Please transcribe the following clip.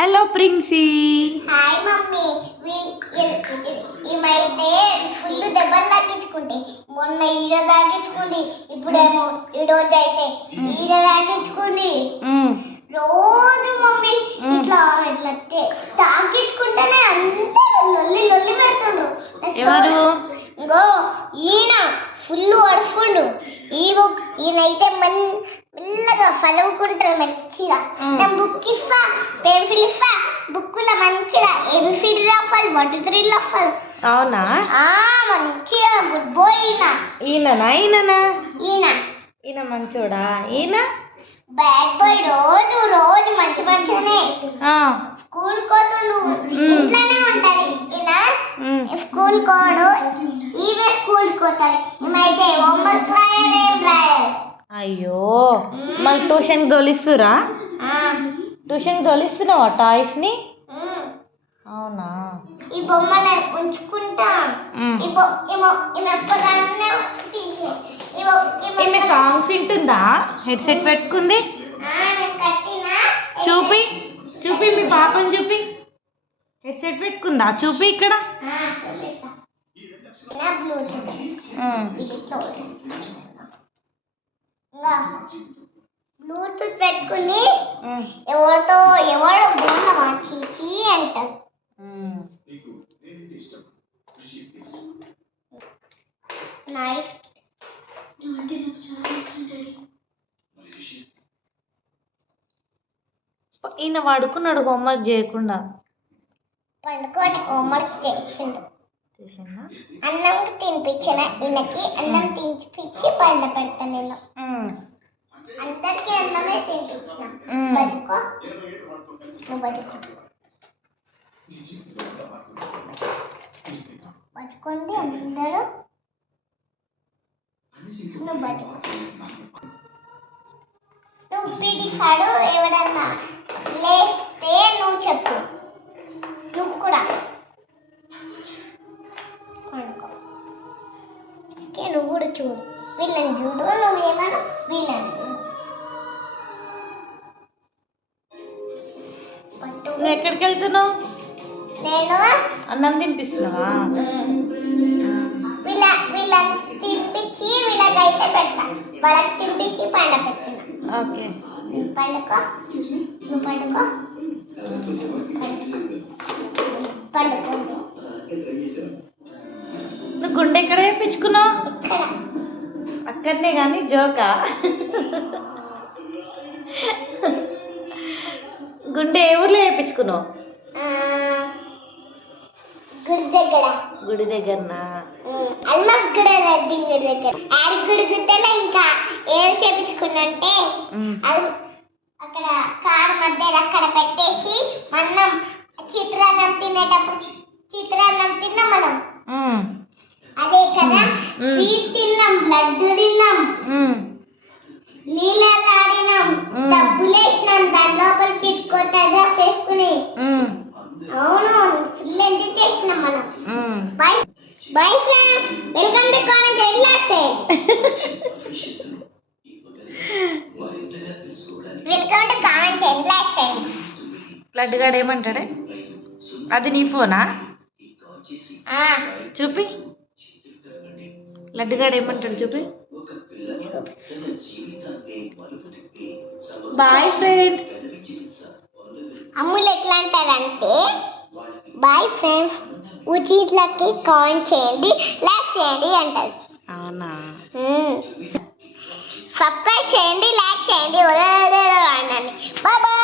Hello Princy. Hi mummy. ఈమైతే full దెబ్బలు తాకించుకుంటే మొన్న ఈడ తాకించుకుంది, ఇప్పుడేమో ఈరోజు అయితే ఈడ తాకించుకుంది. రోజు మమ్మీ ఇట్లా ఇట్లా తాకించుకుంటేనే అందరూ లొల్లి లొల్లి పెడుతుండ్రు. ఎవరు? ఇంకో ఈయన ఫుల్ వడుఫుండు. ఈయనైతే మెల్లగా ఫలవుకుంటారు మంచిగా. నేను బుక్ ఇస్తా, పెన్సిల్ ఇస్తా, బుక్కులో మంచిగా ABCD రాఫాలి, 1 2 3 రాఫాలి. అవునా? మంచిగా గుడ్ బాయ్. ఈయన మంచోడా? ఈయన బ్యాడ్ బాయ్. రోజు రోజు మంచిగానే స్కూల్ కోతుండు, ఇంట్లోనే ఉంటది. ఈయన స్కూల్ కోడు, ఈమె స్కూల్ కోతాడు. ఈమైతే హోంవర్క్ రాయడం రాయాలి. అయ్యో, మళ్ళీ ట్యూషన్కి తోలిస్తురా? ట్యూషన్కి తోలిస్తున్నావా టాయ్స్ని? అవునా? ఈ బొమ్మను ఉంచుకుంటా. ఈమె సాంగ్స్ వింటుందా? హెడ్సెట్ పెట్టుకుంది. చూపి చూపి, మీ పాపని చూపి. హెడ్సెట్ పెట్టుకుందా? చూపి ఇక్కడ. బ్లూటూత్ పెట్టుకుని ఎవరు బోండమా చీచి అంటారు. ఈయన పడుకున్నాడు హోంవర్క్ చేయకుండా. పండుకొని హోంవర్క్ చేసిండు. అన్నం తినిపించిన ఈయనకి అన్నం తినిపించి పండ పెడతాను నేను. అందరికి అన్నమే తినిపించిన. బతుకో నువ్వు బతుకోండి అందరూ. నువ్వు బతుకు. నువ్వు పిడిసాడు ఎవడన్నా లేస్తే నువ్వు చెప్పు. నువ్వు కూడా నువ్వు కూడా చూడు. వీళ్ళని చూడు, నువ్వేమన్నా వీళ్ళని చూడు. నువ్వు ఎక్కడికి వెళ్తున్నావు? నేను అన్నం తినిపిస్తున్నావా? వీళ్ళని తినిపించి వీళ్ళకైతే పెడతా. వాళ్ళకి తినిపించి పండ పెడుతున్నా. ఓకే, పండుకో. నువ్వు పండుకో. పండుకోండి. నువ్వు గుండె ఎక్కడ వేయించుకున్నావు? ఇక్కడ. అక్కడనే కానీ జోకా? గుండె ఏ ఊర్లో వేయించుకున్నావు? గుడి దగ్గరనా? అల్మాస్ గుడి దగ్గర. గుడి గుట్టలో ఇంకా ఏం చేపించుకున్నంటే అక్కడ కారు మధ్యలో అక్కడ పెట్టేసి మనం చిత్రాన్నం తినేటప్పుడు చిత్రాన్నం తిన్నాం మనం. అదే కదా, స్వీట్ తిన్నాం, లడ్డు తిన్నాం, నీళ్ళలో ఆడినాం, డబ్బులేసినాం దాని లోపలికి తీసుకొచ్చి వేసుకుని. అవును, ఫుల్ ఎంజాయ్ చేసినాం మనం. Bye friends, welcome to comment ఎడ్లాస్టేట్. వెల్కమ్ టు కామెంట్ ఎడ్లాస్టేట్. లడ్డుగాడు ఏమంటాడే? అది నీ ఫోనా? చూపి. లడ్డుగాడు ఏమంటాడు చూపి. Bye friends. అమ్ములు ఎట్లా అంటారంటే బాయ్ ఫ్రెండ్స్, ఉచిట్లకి కామెంట్ చేయండి, లైక్ చేయండి అంటారు. అవునా? సబ్స్క్రైబ్ చేయండి, లైక్ చేయండి, అనండి. Bye bye.